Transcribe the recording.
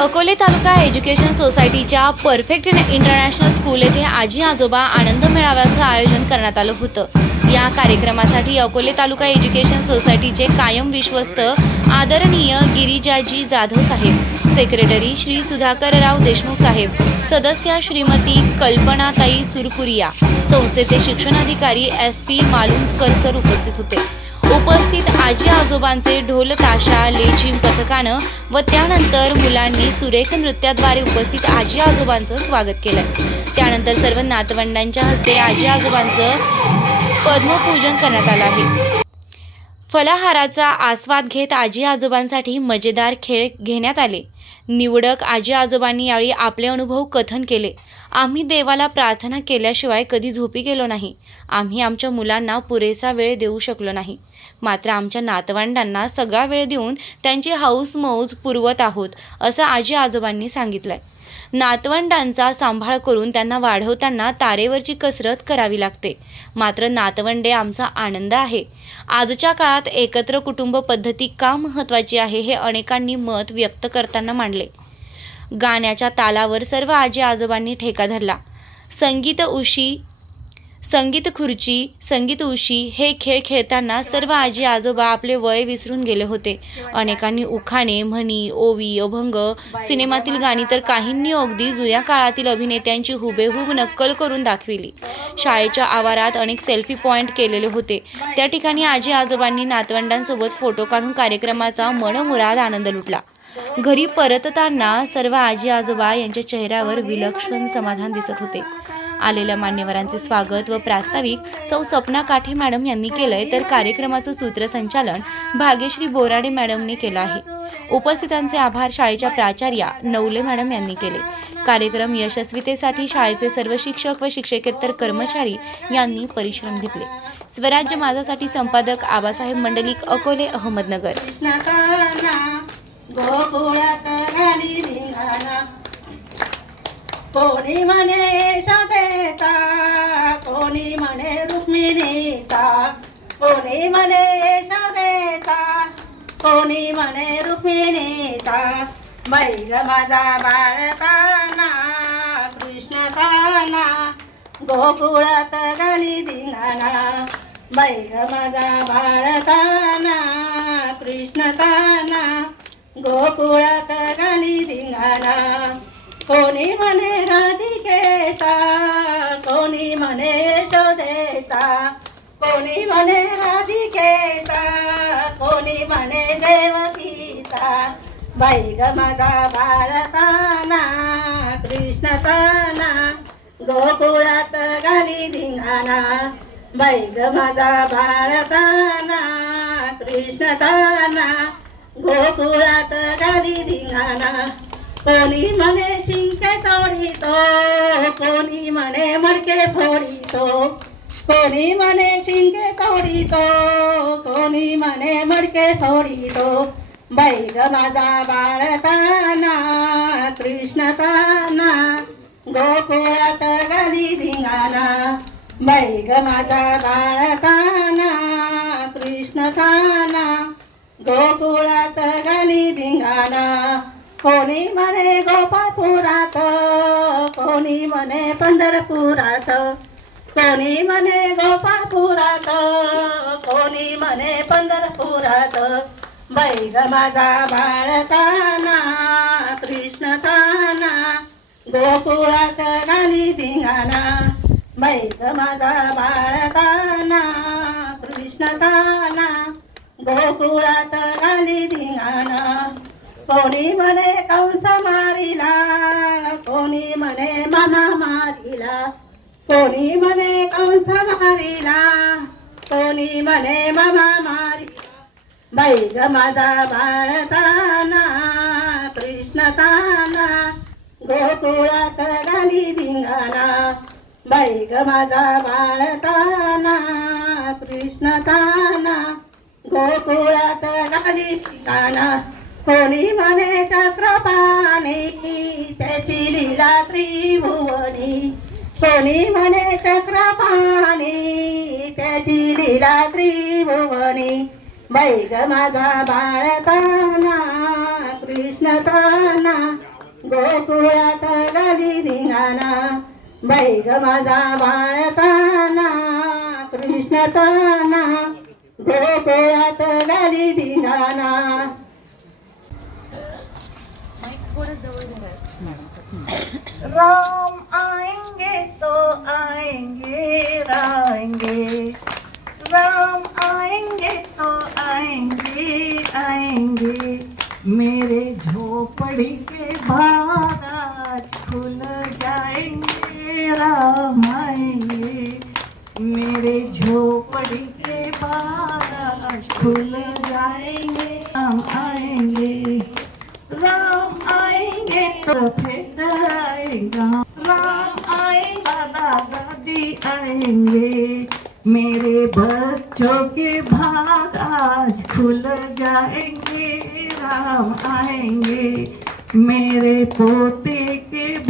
Akole taluka education सोसायटीच्या perfect international school येथे आजी आजोबा आनंद मेळाव्याचं आयोजन करण्यात आलं होतं. या कार्यक्रमासाठी अकोले तालुका एज्युकेशन सोसायटीचे कायम विश्वस्त आदरणीय गिरिजाजी जाधव साहेब सेक्रेटरी श्री सुधाकरराव देशमुख साहेब सदस्य श्रीमती कल्पनाताई सुरकुरिया संस्थेचे शिक्षणाधिकारी एस पी मालुंजकर सर उपस्थित होते. उपस्थित आजी आजोबांचे ढोल ताशा लेझिम पथकानं व त्यानंतर मुलांनी सुरेख नृत्याद्वारे उपस्थित आजी आजोबांचं स्वागत केलं. त्यानंतर सर्व नातवंडांच्या हस्ते आजी आजोबांचं पद्मपूजन करण्यात आलं आहे. फलाहाराचा आस्वाद घेत आजी आजोबांसाठी मजेदार खेळ घेण्यात आले. निवडक आजी आजोबांनी यावेळी आपले अनुभव कथन केले. आम्ही देवाला प्रार्थना केल्याशिवाय कधी झोपी गेलो नाही. आम्ही आमच्या मुलांना पुरेसा वेळ देऊ शकलो नाही. मात्र आमच्या नातवंडांना सगळा वेळ देऊन त्यांची हौस मौज पुरवत आहोत असं आजी आजोबांनी सांगितलंय. नातवंडांचा सांभाळ करून त्यांना वाढवताना तारेवरची कसरत करावी लागते. मात्र नातवंडे आमचा आनंद आहे. आजच्या काळात एकत्र कुटुंब पद्धती का महत्त्वाची आहे हे अनेकांनी मत व्यक्त करताना मांडले. गाण्याच्या तालावर सर्व आजी आजोबांनी ठेका धरला. संगीत उशी संगीत खुर्ची संगीत उशी हे खेळ खेळताना सर्व आजी आजोबा आपले वय विसरून गेले होते. अनेकांनी उखाणे म्हणी ओवी अभंग सिनेमातील गाणी तर काहींनी अगदी जुया काळातील अभिनेत्यांची हुबेहूब नक्कल करून दाखविली. शाळेच्या आवारात अनेक सेल्फी पॉईंट केलेले होते. त्या ठिकाणी आजी आजोबांनी नातवंडांसोबत फोटो काढून कार्यक्रमाचा मनमुराद आनंद लुटला. घरी परतताना सर्व आजी आजोबा यांच्या चेहऱ्यावर विलक्षण समाधान दिसत होते. आलेल्या मान्यवरांचे स्वागत व प्रास्ताविक सौ सपना काठे मॅडम यांनी केलंय तर कार्यक्रमाचं सूत्रसंचालन भाग्यश्री बोराडे मॅडमने केलं आहे. उपस्थितांचे आभार शाळेच्या प्राचार्या नवले मॅडम यांनी केले. कार्यक्रम यशस्वीतेसाठी शाळेचे सर्व शिक्षक व शिक्षकेतर कर्मचारी यांनी परिश्रम घेतले. स्वराज्य माझासाठी संपादक आबासाहेब मंडलिक अकोले अहमदनगर. कोणी म्हणे यशोदेचा कोणी म्हणे रुक्मिणीचा कोणी म्हणे यशोदेचा कोणी म्हणे रुक्मिणीचा बैल माझा बाळकाना कृष्णकाना गोकुळात गाणी धिंगाणा बैल माझा बाळकाना कृष्णकाना गोकुळात गाणी धिंगाणा कोणी म्हणे राधिकेचा कोणी म्हणे शोधेचा. कोणी म्हणे राधिकेचा कोणी म्हणे देवकीचा. बाई ग माझा बाळताना कृष्णताना गोकुळात गाणी धिंगाणा. बाई ग माझा बाळताना कृष्णताना गोकुळात गाली धिंगाणा. कोणी म्हणे शिंके तोडीतो कोणी म्हणे मडके फोडीतो. कोणी म्हणे शिंके तोडीतो कोणी म्हणे मडके फोडीतो. बैग ग माझा बाळकाना कृष्णताना गोकुळात गाली धिंगाणा बैग माझा बाळताना कृष्णताना गोकुळात गाली धिंगाणा कोणी म्हणे गोपापुरात कोणी म्हणे पंढरपुरात? कोणी म्हणे गोपापुरात कोणी म्हणे पंढरपुरात? बैग माझा बाळकाना कृष्णताना गोकुळात गाली धिंगाणा बैग माझा माझा बाळकाना कृष्णकाना गोकुळात गाली धिंगाणा कोणी म्हणे कंस मारिला कोणी म्हणे मना मारिला कोणी म्हणे कंस मारिला कोणी म्हणे मामा मारिला. बाई ग माझा बाळताना कृष्णताना गोकुळात गाली धिंगाणा. बाई ग माझा बाळताना कृष्णताना गोकुळात गाली धिंगाणा. कोणी म्हणे चक्रपाणी त्याची लीला त्रिभुवनी? कोणी म्हणे चक्रपाणी त्याची लीला त्रिभुवनी? बैग माझा बाळताना कृष्ण ताना गोकुळात गली निघाना. बैग माझा बाळताना कृष्ण ताना गोकुळात गली धिंगाणा राम आएँगे तो आएँगे आएँगे। राम आएँगे तो आएँगे आएँगे। मेरे झोपड़ी के भाग आज खुल जाएँगे, राम आएँगे। मेरे झोपड़ी के भाग आज खुल जाएँगे, राम आएँगे। राम आएँगे तो फिर आएंगे मेरे बच्चों के भाग आज खुल जाएंगे राम आएंगे। मेरे पोते के